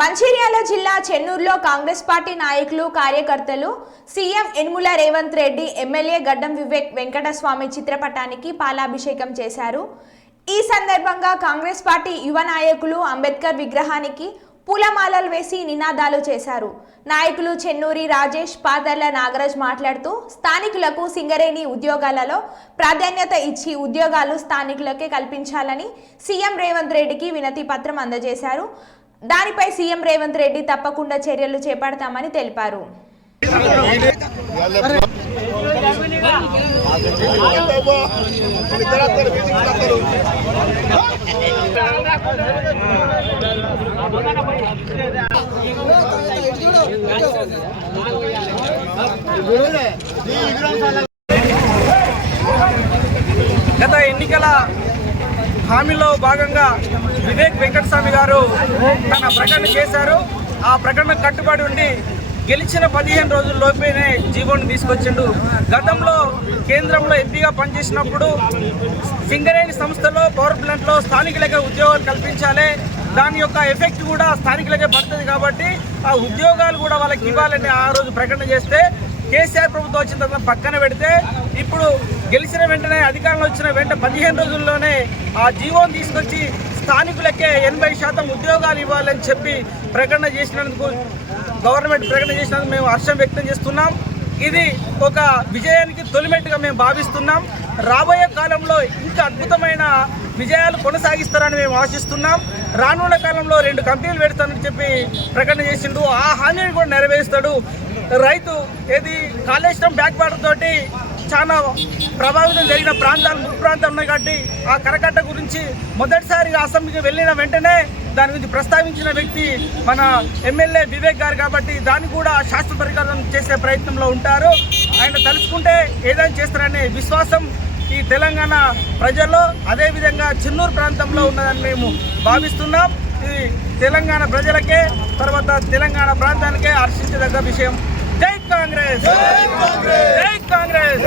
మంచిర్యాల జిల్లా చెన్నూరులో కాంగ్రెస్ పార్టీ నాయకులు కార్యకర్తలు సీఎం ఎన్ముల రేవంత్ రెడ్డి ఎమ్మెల్యే గడ్డం వివేక్ వెంకటస్వామి చిత్రపటానికి పాలాభిషేకం చేశారు. ఈ సందర్భంగా కాంగ్రెస్ పార్టీ యువ నాయకులు అంబేద్కర్ విగ్రహానికి పూలమాలలు వేసి నినాదాలు చేశారు. నాయకులు చెన్నూరి రాజేష్ పాదర్ల నాగరాజ్ మాట్లాడుతూ స్థానికులకు సింగరేణి ఉద్యోగాలలో ప్రాధాన్యత ఇచ్చి ఉద్యోగాలు స్థానికులకే కల్పించాలని సీఎం రేవంత్ రెడ్డికి వినతి పత్రం అందజేశారు. దానిపై సీఎం రేవంత్ రెడ్డి తప్పకుండా చర్యలు చేపడతామని తెలిపారు. గత ఎన్నికల హామీలో భాగంగా వివేక్ వెంకటస్వామి గారు తన ప్రకటన చేశారు. ఆ ప్రకటన కట్టుబడి ఉండి గెలిచిన పదిహేను రోజుల్లోపేనే జీవోని తీసుకొచ్చిండు. గతంలో కేంద్రంలో ఎంపీగా పనిచేసినప్పుడు సింగరేణి సంస్థలో పవర్ ప్లాంట్లో స్థానికులకే ఉద్యోగాలు కల్పించాలి. దాని యొక్క ఎఫెక్ట్ కూడా స్థానికులకే పడుతుంది కాబట్టి ఆ ఉద్యోగాలు కూడా వాళ్ళకి ఇవ్వాలని ఆ రోజు ప్రకటన చేస్తే కేసీఆర్ ప్రభుత్వం వచ్చిన తర్వాత పక్కన పెడితే ఇప్పుడు గెలిచిన వెంటనే అధికారంలో వచ్చిన వెంట పదిహేను రోజుల్లోనే ఆ జీవోని తీసుకొచ్చి స్థానికులకే ఎనభై శాతం ఉద్యోగాలు ఇవ్వాలని చెప్పి ప్రకటన చేసినందుకు గవర్నమెంట్ ప్రకటన చేసినందుకు మేము హర్షం వ్యక్తం చేస్తున్నాం. ఇది ఒక విజయానికి తొలిమెట్టుగా మేము భావిస్తున్నాం. రాబోయే కాలంలో ఇంకా అద్భుతమైన విజయాలు కొనసాగిస్తారని మేము ఆశిస్తున్నాం. రానున్న కాలంలో రెండు కంపెనీలు పెడతానని చెప్పి ప్రకటన చేసిండు. ఆ హామీని కూడా నెరవేరుస్తాడు రైతు ఏది కాళేశ్వరం బ్యాక్ వాటర్ తోటి చాలా ప్రభావితం జరిగిన ప్రాంతాలు ముఖ్య ప్రాంతాలు ఉన్నాయి కాబట్టి ఆ కరకట్ట గురించి మొదటిసారిగా అసెంబ్లీకి వెళ్ళిన వెంటనే దాని గురించి ప్రస్తావించిన వ్యక్తి మన ఎమ్మెల్యే వివేక్ గారు కాబట్టి దాన్ని కూడా శాస్త్ర పరికరం చేసే ప్రయత్నంలో ఉంటారు. ఆయన తలుచుకుంటే ఏదైనా చేస్తారనే విశ్వాసం ఈ తెలంగాణ ప్రజల్లో అదేవిధంగా చిన్నూరు ప్రాంతంలో ఉన్నదని మేము భావిస్తున్నాం. ఇది తెలంగాణ ప్రజలకే తర్వాత తెలంగాణ ప్రాంతానికే హర్షించదగ్గ విషయం. జై కాంగ్రెస్ జై కాంగ్రెస్